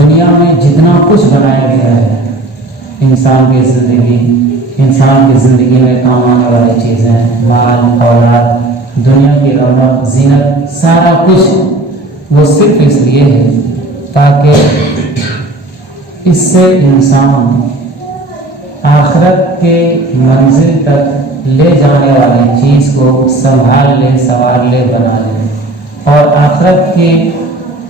دنیا میں جتنا کچھ بنایا گیا ہے، انسان کی زندگی میں کام آنے والی چیزیں، مال، اولاد، دنیا کی رونق، زینت، سارا کچھ وہ صرف اس لیے ہے تاکہ اس سے انسان آخرت کے منزل تک لے جانے والی چیز کو سنبھال لے، سنوار لے، بنا لے، اور آخرت کی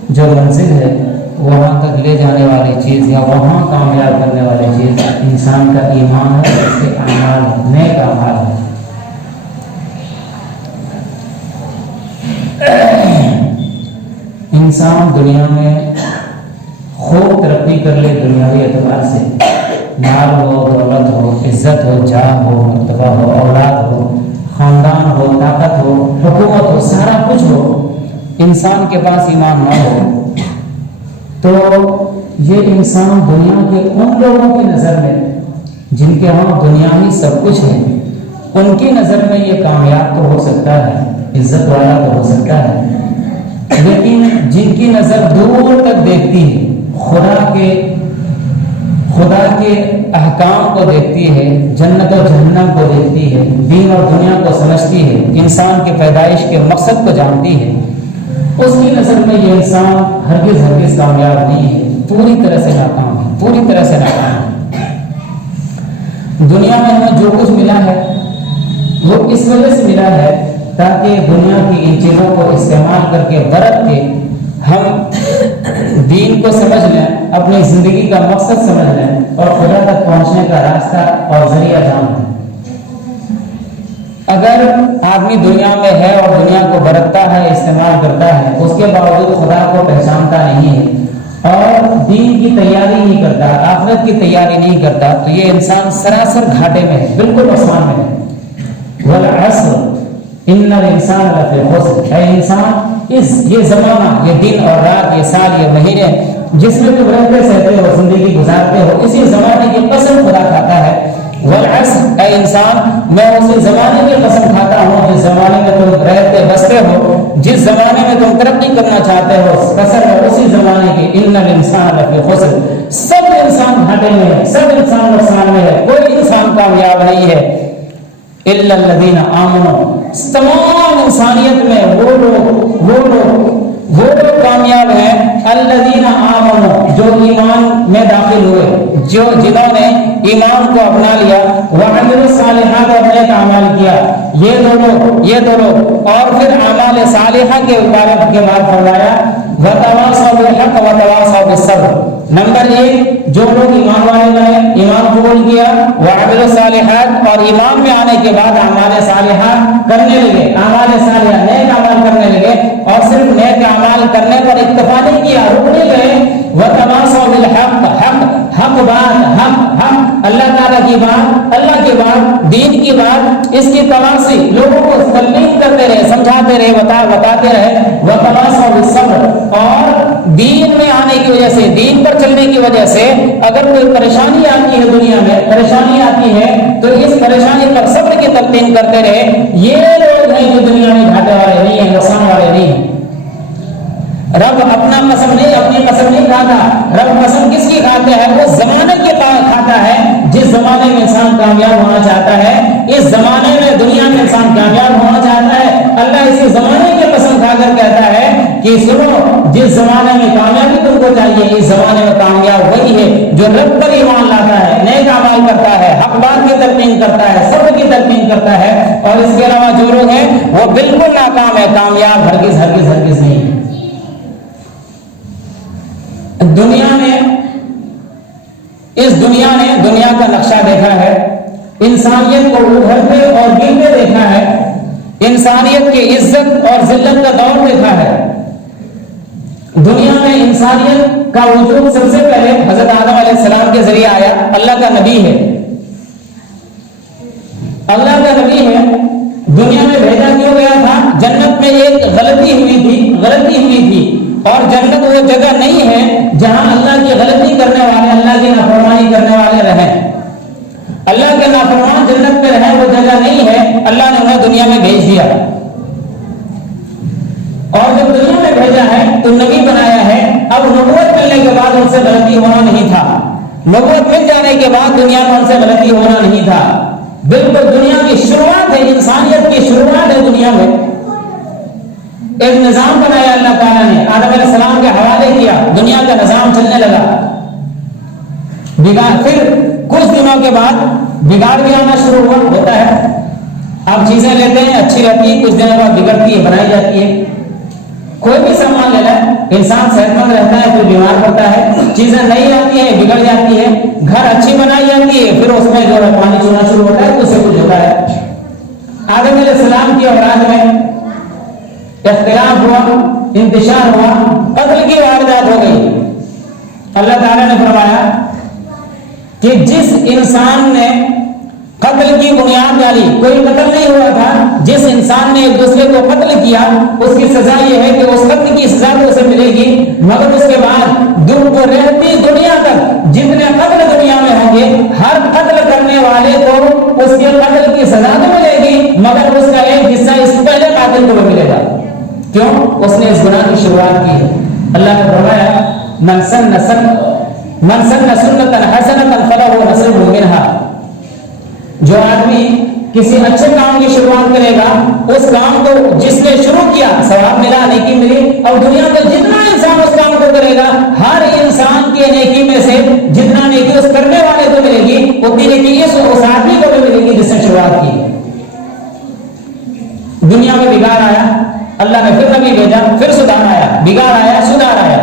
جو منزل ہے وہاں تک لے جانے والی چیز یا وہاں کامیاب کرنے والی چیز انسان کا ایمان ہے، اس کے اعمال، نیک اعمال ہے۔ انسان دنیا میں خوب ترقی کر لے، دنیاوی اعتبار سے، مال ہو، دولت ہو، عزت ہو، جاہ ہو، مرتبہ ہو، اولاد ہو، خاندان ہو، طاقت ہو، حکومت ہو، سارا کچھ ہو، انسان کے پاس ایمان نہ ہو تو یہ انسان دنیا کے ان لوگوں کی نظر میں جن کے ہاں دنیا ہی سب کچھ ہے، ان کی نظر میں یہ کامیاب تو ہو سکتا ہے، عزت والا تو ہو سکتا ہے، لیکن جن کی نظر دور تک دیکھتی ہے، خدا کے احکام کو دیکھتی ہے، جنت و جہنم کو دیکھتی ہے، دین اور دنیا کو سمجھتی ہے، انسان کی پیدائش کے مقصد کو جانتی ہے، اس کی نظر میں یہ انسان ہرگز کامیاب نہیں ہے، پوری طرح سے ناکام ہے، پوری طرح سے ناکام ہے۔ دنیا میں ہمیں جو کچھ ملا ہے وہ اس وجہ سے ملا ہے تاکہ دنیا کی ان چیزوں کو استعمال کر کے، برت کے ہم دین کو سمجھ لیں، اپنی زندگی کا مقصد سمجھ لیں اور خدا تک پہنچنے کا راستہ اور ذریعہ جان لیں۔ اگر آدمی دنیا میں ہے اور دنیا کو برتتا ہے، استعمال کرتا ہے، اس کے باوجود خدا کو پہچانتا نہیں ہے اور دین کی تیاری نہیں کرتا، آخرت کی تیاری نہیں کرتا، تو یہ انسان سراسر گھاٹے میں ہے، بالکل نقصان میں ہے۔ والعصر ان الانسان لفی خسر، اے انسان یہ زمانہ، یہ دن اور رات، یہ سال، یہ مہینے جس میں تم رہتے سہتے ہو، زندگی گزارتے ہو، اسی زمانے کی قسم خدا کھاتا ہے۔ والعصر، اے انسان میں اسی زمانے کی قسم کھاتا ہوں جس زمانے میں تم رہتے بستے ہو، جس زمانے میں تم ترقی کرنا چاہتے ہو، قسم ہے اسی زمانے کی۔ ان الانسان لفی خسر، سب انسان گھاٹے میں ہے، سب انسان نقصان میں ہے، کوئی انسان کامیاب نہیں ہے۔ الا الذین آمنوا، تمام انسانیت میں وہ لوگ کامیاب ہیں، الذین آمنوا، جو ایمان میں داخل ہوئے، جنہوں نے ایمان کو اپنا لیا، وعملوا الصالحات، اور نیک اعمال کیا، یہ دو لوگ اور پھر اعمال صالحہ کے بارے میں فرمایا وتواصوا بالحق وتواصوا بالصبر۔ نمبر 1، جو لوگ ایمان والے بنے، ایمان قبول کیا، وعملوا الصالحات، اور ایمان میں آنے کے بعد اعمال صالحہ کرنے لگے، اعمال صالحہ نیک اعمال کرنے لگے، اور صرف نیک اعمال کرنے پر اکتفا نہیں کیا، رک نہیں گئے، وتواصوا بالحق، حق بات، حق اللہ تعالیٰ کی بات، اللہ کی بات، دین کی بات، اس کی تواصی لوگوں کو تلقین کرتے رہے، سمجھاتے رہے، بتاتے رہے، وتواصوا بالصبر، اور دین میں آنے کی وجہ سے، دین پر چلنے کی وجہ سے اگر کوئی پریشانی آتی ہے، دنیا میں پریشانی آتی ہے تو اس پریشانی پر صبر کی تلقین کرتے رہے۔ یہ لوگ ہیں جو دنیا میں گھاٹے والے نہیں ہیں، نقصان والے نہیں ہیں۔ رب اپنی قسم نہیں کھاتا، رب قسم کس کی کھاتا ہے؟ وہ زمانے کی کھاتا ہے، جس زمانے میں انسان کامیاب ہونا چاہتا ہے، اس زمانے میں دنیا میں انسان کامیاب ہونا چاہتا ہے، اللہ اسی زمانے کی قسم کھا کر کہتا ہے کہ سنو، جس زمانے میں کامیابی تم کو چاہیے، اس زمانے میں کامیاب وہی ہے جو رب پر ایمان لاتا ہے، نیک اعمال کرتا ہے، حق بات کی تلقین کرتا ہے، صبر کی تلقین کرتا ہے، اور اس کے علاوہ جو لوگ ہیں وہ بالکل ناکام ہے، کامیاب ہرگز نہیں ہے۔ دنیا کا نقشہ دیکھا ہے، انسانیت کو ابھرتے اور گرتے دیکھا ہے، انسانیت کی عزت اور ذلت کا دور دیکھا ہے۔ دنیا میں انسانیت کا وجود سب سے پہلے حضرت آدم علیہ السلام کے ذریعے آیا، اللہ کا نبی ہے، دنیا میں بھیجا کیوں گیا تھا؟ جنت میں ایک غلطی ہوئی تھی، اور جنت وہ جگہ نہیں ہے جہاں اللہ کی غلطی کرنے والے، اللہ کی نافرمانی کرنے والے رہیں۔ اللہ کے نافرمان جنت میں رہیں، وہ جگہ نہیں ہے، اللہ نے انہیں دنیا میں بھیج دیا، اور جب دنیا میں بھیجا ہے تو نبی بنایا ہے۔ اب نبوت ملنے کے کے بعد ان سے غلطی ہونا نہیں تھا، نبوت مل جانے کے بعد دنیا میں ان سے غلطی ہونا نہیں تھا، بالکل دنیا کی شروعات ہے، انسانیت کی شروعات ہے دنیا میں۔ ایک نظام بنایا اللہ تعالیٰ نے، آدم علیہ السلام کے حوالے کیا، دنیا کا نظام چلنے لگا۔ بگاڑ پھر کچھ دنوں کے بعد بگاڑ بھی آنا شروع ہوا، ہوتا ہے، آپ چیزیں لیتے ہیں اچھی رہتی ہے، کچھ دنوں بعد بگڑتی ہے، بنائی جاتی ہے۔ کوئی بھی سامان لینا ہے، انسان صحت مند رہتا ہے پھر بیمار پڑتا ہے، چیزیں نہیں آتی ہیں بگڑ جاتی ہے، گھر اچھی بنائی جاتی ہے پھر اس میں جو ہے پانی چونا شروع ہوتا ہے، کچھ سے کچھ ہوتا ہے۔ آدم علیہ السلام کی اولاد میں اختلاف ہوا، انتشار ہوا، قتل کی واردات ہو گئی۔ اللہ تعالیٰ نے فرمایا کہ جس انسان نے قتل کی بنیاد ڈالی، کوئی قتل نہیں ہوا تھا، جس انسان نے ایک دوسرے کو قتل کیا اس کی سزا یہ ہے کہ اس قتل کی سزا تو اسے ملے گی، مگر اس کے بعد رہتی دنیا تک جتنے قتل دنیا میں ہوں گے ہر قتل کرنے والے کو اس کے قتل کی سزا تو ملے گی، مگر اس کا ایک حصہ اس پہلے قاتل کو ملے گا۔ کیوں؟ اس نے اس گناہ کی شروعات کی ہے۔ اللہ نے فرمایا من سن سنتا حسنتا فلہ نصیب منہا، جو آدمی کسی اچھے کام کی شروعات کرے گا اس کام کو جس نے شروع کیا ثواب ملا، نیکی ملی، اور دنیا میں جتنا انسان اس کام کو کرے گا ہر انسان کی نیکی میں سے جتنا نیکی اس کرنے والے کو ملے گی اتنی نیکی اس آدمی کو بھی ملے گی جس نے شروعات کی۔ دنیا میں بگاڑ آیا، اللہ نے پھر نبی بھیجا، پھر سدھار آیا، بگاڑ آیا، سدھار آیا۔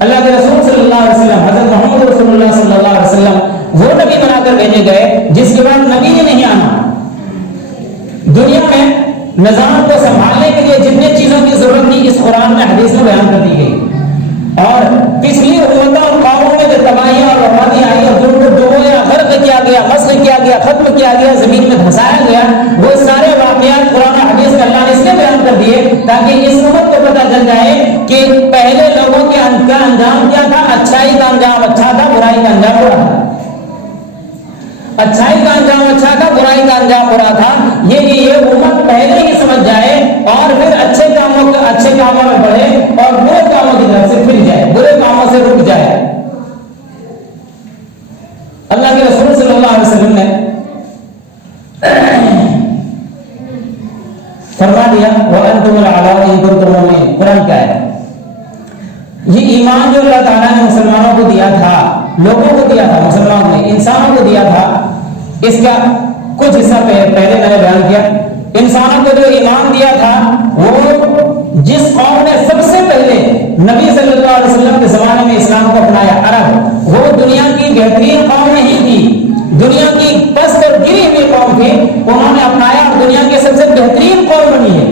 اللہ کے رسول صلی اللہ علیہ وسلم، حضرت محمد رسول اللہ صلی اللہ علیہ وسلم وہ نبی بنا کر بھیجے گئے جس کے بعد نبی نے نہیں آنا۔ دنیا میں نظام کو سنبھالنے کے لیے جتنے چیزوں کی ضرورت تھی اس قرآن میں حدیث میں بیان کر دی گئی، اور پچھلی امتوں اور قوموں میں جو تباہیاں اور بربادی آئی اور جن کو ڈبویا، غرق کیا گیا، مسخ کیا گیا، ختم کیا گیا، زمین میں دھسایا گیا، وہ سارے واقعات قرآن اور حدیث میں اللہ نے اس لیے بیان کر دیے تاکہ اس امت کو پتہ چل جائے کہ پہلے لوگوں کے انجام کیا تھا، اچھائی کا انجام اچھا تھا، برائی کا انجام برا تھا، اچھائی کا انجام اچھا تھا، برائی کا انجام برا تھا۔ یہ امت پہلے ہی سمجھ جائے اور پھر اچھے کاموں میں بڑھے اور برے کاموں کی طرف سے پھر جائے، برے کاموں سے رک جائے۔ اللہ کے رسول صلی اللہ علیہ وسلم نے فرما دیا وَأَنْتُمُ الْأَعْلَوْنَ إِن كُنتُم مُؤْمِنِينَ۔ قرآن کیا ہے؟ یہ ایمان جو اللہ تعالیٰ نے مسلمانوں کو دیا تھا، لوگوں کو دیا تھا، مسلمانوں نے انسانوں کو دیا تھا، اس کا کچھ حصہ پہلے میں نے بیان کیا۔ انسانوں کو جو ایمان دیا تھا وہ جس قوم نے سب سے پہلے نبی صلی اللہ علیہ وسلم کے زمانے میں اسلام کو اپنایا، عرب، وہ دنیا کی بہترین قوم نہیں تھی، دنیا کی پست اور گری ہوئی قوم تھی، انہوں نے اپنایا اور دنیا کی سب سے بہترین قوم بنی ہے،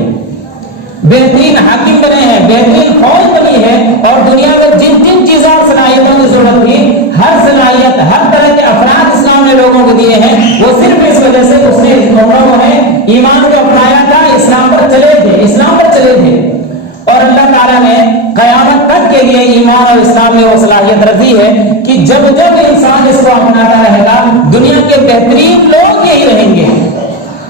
بہترین حاکم بنے ہیں، بہترین فوج بنی ہے، اور دنیا میں جن جن چیزوں اور صلاحیتوں کی ضرورت تھی ہر صلاحیت، ہر طرح کے افراد اسلام نے لوگوں کو دیے ہیں، وہ صرف اس وجہ سے اس نے قوموں نے ایمان کو اپنایا تھا، اسلام پر چلے تھے، اور اللہ تعالیٰ نے قیامت تک کے لیے ایمان اور اسلام میں وہ صلاحیت رکھی ہے کہ جب جب انسان اس کو اپناتا رہے گا دنیا کے بہترین لوگ یہی رہیں گے،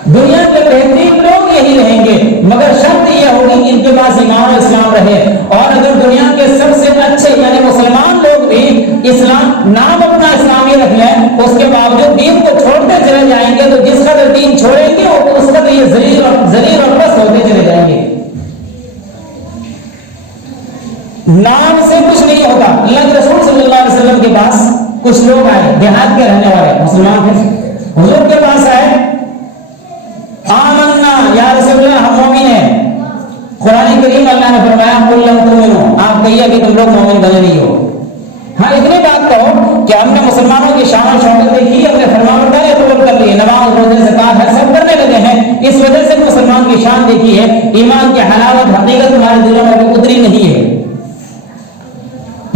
دنیا کے بہترین لوگ یہی رہیں گے، مگر شرط یہ ہوگی کہ ان کے پاس ایمان اور اسلام رہے۔ اور اگر دنیا کے سب سے اچھے یعنی مسلمان لوگ بھی اسلام نام اپنا اسلامی رکھ لیں، اس کے باوجود دین کو چھوڑتے چلے جائیں گے تو جس قدر دین چھوڑیں گے اس قدر یہ ذلیل اور پست ہوتے چلے جائیں گے۔ نام سے کچھ نہیں ہوتا۔ اللہ کے رسول صلی اللہ علیہ وسلم کے پاس کچھ لوگ آئے، دیہات کے رہنے والے مسلمان تھے، حضور کے پاس آئے، آمنا یا رسول اللہ ہم مومن ہیں۔ قرآن کریم اللہ نے فرمایا قل لم تؤمنوا، آپ کہیے کہ تم لوگ مومن بنے نہیں ہو۔ ہاں اتنی بات کہو کہ ہم نے مسلمانوں کی شان و شوکت دیکھی، ہم نے فرمانبرداری قبول کر لی، نماز روزے زکات ہر سب کرنے لگے ہیں، اس وجہ سے مسلمان کی شان دیکھی ہے، ایمان کی حلاوت حقیقت ہمارے دلوں میں ابھی اتری نہیں ہے۔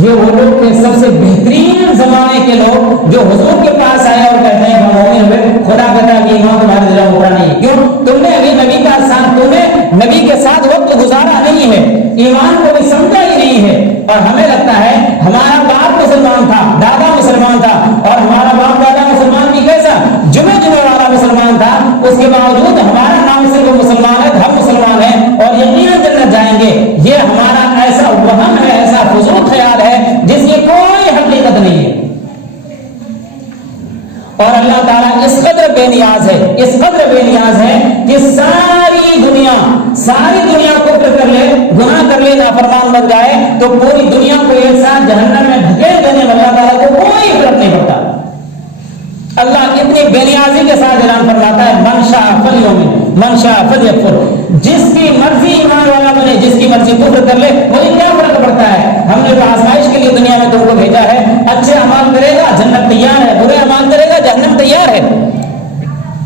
یہ وہ لوگ تھے سب سے بہترین زمانے کے لوگ جو حضور کے پاس آئے اور کہتے ہیں ہم مومن ہوئے، خدا کہتا ہے کہ ایمان تمہارے دلوں میں اترا نہیں ہے۔ کیوں؟ تم نے ابھی نبی کا ساتھ، تم نے نبی کے ساتھ وقت گزارا نہیں ہے، ایمان کو بھی سمجھا ہی نہیں ہے، اور ہمیں لگتا ہے ہمارا باپ مسلمان تھا، دادا مسلمان تھا، اور ہمارا باپ دادا مسلمان بھی کیسا جمعے والا مسلمان تھا، اس کے باوجود ہمارا نام صرف مسلمان ہے، ہم مسلمان ہیں اور یقیناً جنت جائیں گے۔ یہ ہمارا ایسا وہم ہے، ایسا فضول خیال ہے جس اور اللہ تعالیٰ اس قدر بے نیاز ہے، اس قدر بے نیاز ہے کہ ساری دنیا کفر کر لے، گناہ کر لے، نافرمان بن جائے تو پوری دنیا کو ایک ساتھ جہنم میں دھکیل دینے میں اللہ تعالیٰ کو کوئی فرق نہیں پڑتا۔ اللہ اتنی بے نیازی کے ساتھ اعلان فرماتا ہے من شاء فلیؤمن من شاء فلیکفر، جس کی مرضی ایمان والا بنے، جس کی مرضی کفر کر لے، مجھے کیا فرق پڑتا ہے؟ ہم نے تو آزمائش کے لیے دنیا میں تم کو بھیجا ہے، اچھے اعمال کرے گا جنت تیار ہے، برے اعمال کرے گا جہنم تیار ہے۔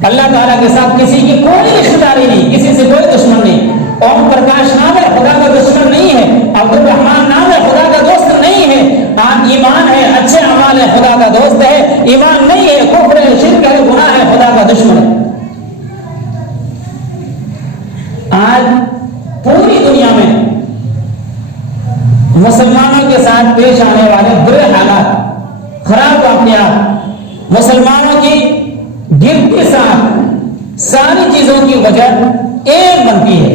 اللہ تعالیٰ کے ساتھ کسی کی کوئی رشتہ داری نہیں، کسی سے کوئی دشمن نہیں۔ اوم پرکاش نام ہے، خدا کا دشمن نہیں ہے۔ عبد الرحمان نام ہے، خدا کا دوست نہیں ہے۔ ایمان ہے، اچھے اعمال ہے، خدا کا دوست ہے۔ ایمان نہیں ہے، کفر ہے، شرک ہے، گناہ ہے، خدا کا دشمن ہے۔ آج پوری دنیا میں مسلمانوں کے ساتھ پیش آنے والے برے حالات، خراب واقعات، مسلمانوں کی گرتی ساری چیزوں کی وجہ ایک بنتی ہے،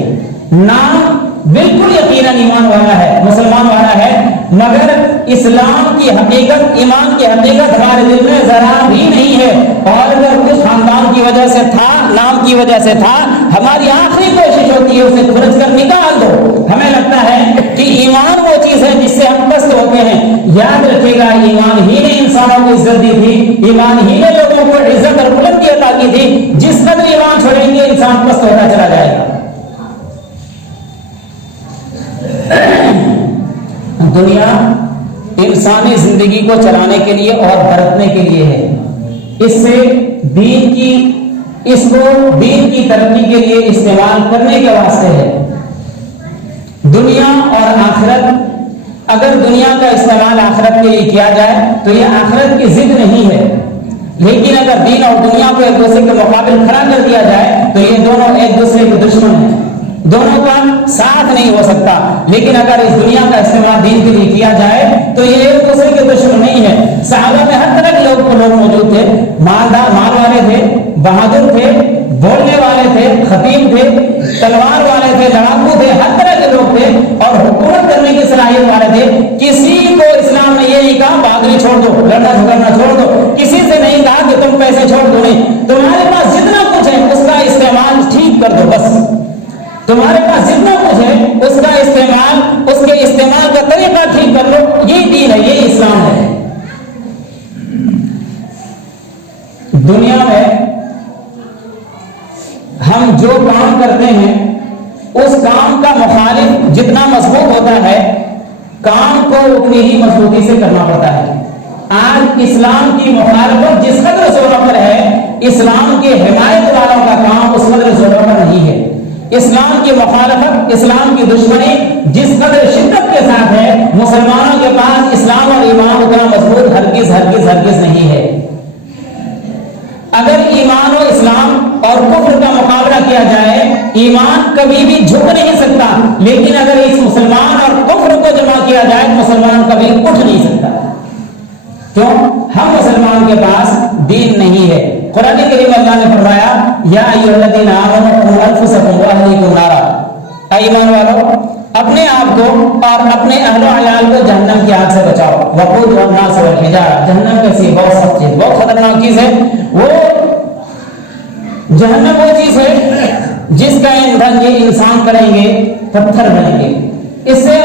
نام بالکل یقیناً ایمان والا ہے، مسلمان والا ہے، مگر اسلام کی حقیقت، ایمان کی حقیقت ہمارے دل میں ذرا بھی نہیں ہے۔ اور اگر کچھ خاندان کی وجہ سے تھا، نام کی وجہ سے تھا، ہماری آخری کوشش ہوتی ہے اسے کھرچ کر نکال دو۔ ہمیں لگتا ہے کہ ایمان وہ چیز ہے جس سے ہم پست ہوتے ہیں۔ یاد رکھے گا، ایمان ہی نے انسانوں کو عزت دی تھی، ایمان ہی نے لوگوں کو عزت اور بلندی عطا کی تھی۔ جس قدر ایمان چھوڑیں گے انسان پست ہوتا چلا جائے گا۔ دنیا انسانی زندگی کو چلانے کے لیے اور برتنے کے لیے ہے، اس سے اس کو دین کی ترقی کے لیے استعمال کرنے کے واسطے ہے۔ دنیا اور آخرت، اگر دنیا کا استعمال آخرت کے لیے کیا جائے تو یہ آخرت کی ضد نہیں ہے، لیکن اگر دین اور دنیا کو ایک دوسرے کے مقابل کھڑا کر دیا جائے تو یہ دونوں ایک دوسرے کے دشمن ہیں، دونوں کا ساتھ نہیں ہو سکتا۔ لیکن اگر اس دنیا کا استعمال دین کے لیے کیا جائے تو یہ ایک دوسرے کے دشمن نہیں ہے۔ صحابہ میں ہر طرح کے لوگ موجود تھے، مال والے تھے، بہادر تھے، بولنے والے تھے، خطیب تھے، تلوار والے تھے، لڑاکو تھے، ہر طرح کے لوگ تھے اور حکومت کرنے کی صلاحیت والے تھے۔ کسی کو اسلام نے یہ نہیں کہا بہادری چھوڑ دو، لڑنا جھگڑنا چھوڑ دو، کسی سے نہیں کہا کہ تم پیسے چھوڑ دو، نہیں، تمہارے پاس جتنا کچھ ہے اس کا استعمال ٹھیک کر دو، بس تمہارے پاس جتنا کچھ ہے اس کا استعمال، اس کے استعمال کا طریقہ ٹھیک کر لو، یہ دین ہے، یہ اسلام ہے۔ دنیا میں ہم جو کام کرتے ہیں اس کام کا مخالف جتنا مضبوط ہوتا ہے، کام کو اتنی ہی مضبوطی سے کرنا پڑتا ہے۔ آج اسلام کی مخالفت جس قدر زوروں پر ہے، اسلام کے حمایت والوں کا کام اس قدر زوروں پر نہیں ہے۔ اسلام کی مخالفت، اسلام کی دشمنی جس قدر شدت کے ساتھ ہے، مسلمانوں کے پاس اسلام اور ایمان اتنا مضبوط ہرگز نہیں ہے۔ اگر ایمان و اسلام اور کفر کا مقابلہ کیا جائے، ایمان کبھی بھی جھک نہیں سکتا، لیکن اگر اس مسلمان اور کفر کو جمع کیا جائے تو مسلمان کبھی اٹھ نہیں سکتا۔ کیوں؟ ہم مسلمان کے پاس دین نہیں ہے۔ قرآن کریم اللہ نے فرمایا یا ایھا الذین آمنوا قوا انفسکم واہلیکم نارا، اے ایمان والو اپنے آپ کو اور اپنے اہل و عیال کو جہنم کی آگ سے بچاؤ۔ وقودها الناس والحجارہ، جہنم کیسی بہت سخت چیز، بہت خطرناک چیز ہے۔ وہ جہنم وہ چیز ہے جس کا ایندھن یہ انسان کریں گے، پتھر بنیں گے، اس سے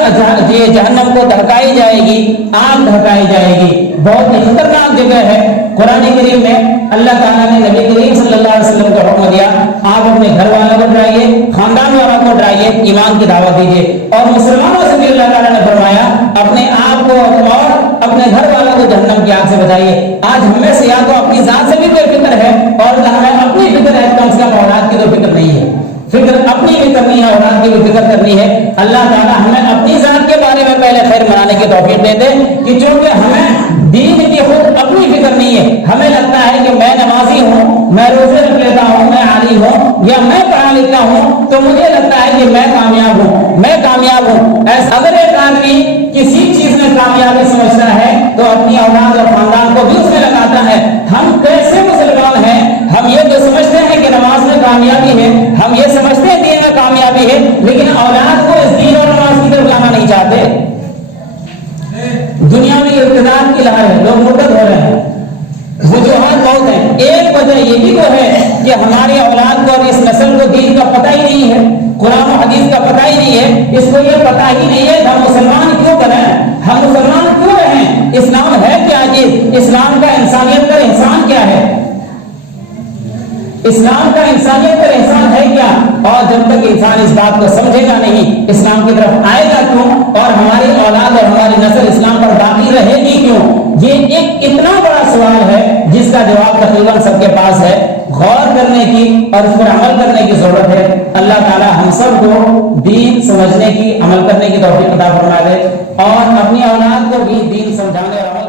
یہ جہنم کو دھکائی جائے گی، آگ دھکائی جائے گی، بہت ہی خطرناک جگہ ہے۔ قرآن کریم میں اللہ تعالیٰ نے نبی کریم صلی اللہ علیہ وسلم کو حکم دیا، آپ اپنے گھر والوں کو ڈرائیے، خاندان والوں کو ڈرائیے، ایمان کی دعوت دیجیے، اور مسلمانوں سے بھی اللہ تعالیٰ نے فرمایا اپنے آپ کو اور اپنے گھر والوں کو جہنم کی آگ سے بچائیے۔ آج ہمیں سے یا تو اپنی ذات سے بھی کوئی فکر ہے اور ہمیں اپنی فکر ہے، کم سے کم اولاد کی تو فکر نہیں ہے، فکر اپنی بھی کرنی ہے، اولاد کی بھی فکر کرنی ہے۔ اللہ تعالیٰ ہمیں اپنی ذات کے بارے میں پہلے خیر منانے کی توفیق دے دے کہ چونکہ ہمیں دین کی خود اپنی فکر نہیں ہے، ہمیں لگتا ہے کہ میں نمازی ہوں، میں روزے رکھ لیتا ہوں، میں عالم ہوں یا میں پڑھا لکھا ہوں تو مجھے لگتا ہے کہ میں کامیاب ہوں، میں کامیاب ہوں۔ ایسا اگر ایک آدمی کسی چیز میں کامیابی سمجھتا ہے تو اپنی اولاد اور خاندان کو بھی اس میں لگاتا ہے۔ ہم کیسے مسلمان ہیں؟ ہم یہ تو سمجھتے ہیں کہ نماز میں کامیابی ہے، ہم یہ سمجھتے ہیں دین میں کامیابی ہے، لیکن اولاد کو اس دین اور نماز کی طرف لانا نہیں چاہتے۔ دنیا میں ارتداد کی لہر ہے، لوگ مرتد ہو رہے ہیں، وجوہات بہت ہیں. ایک وجہ یہ بھی تو ہے کہ ہماری اولاد کو اور اس نسل کو دین کا پتہ ہی نہیں ہے, قرآن و حدیث کا پتہ ہی نہیں ہے. اس کو یہ پتہ ہی نہیں ہے ہم مسلمان کیوں بنیں, ہم مسلمان کیوں رہیں, اسلام ہے کیا چیز, اسلام کا انسانیت کا احسان کیا ہے, اسلام کا انسانیت پر احسان ہے کیا. اور جب تک انسان اس بات کو سمجھے گا نہیں, اسلام کی طرف آئے گا کیوں, اور ہماری اولاد اور ہماری نسل اسلام پر باقی رہے گی کیوں, یہ ایک اتنا بڑا سوال ہے جس کا جواب تقریباً سب کے پاس ہے. غور کرنے کی اور اس پر عمل کرنے کی ضرورت ہے. اللہ تعالی ہم سب کو دین سمجھنے کی, عمل کرنے کی توفیق عطا فرما دے, اور اپنی اولاد کو بھی دین سمجھانے اور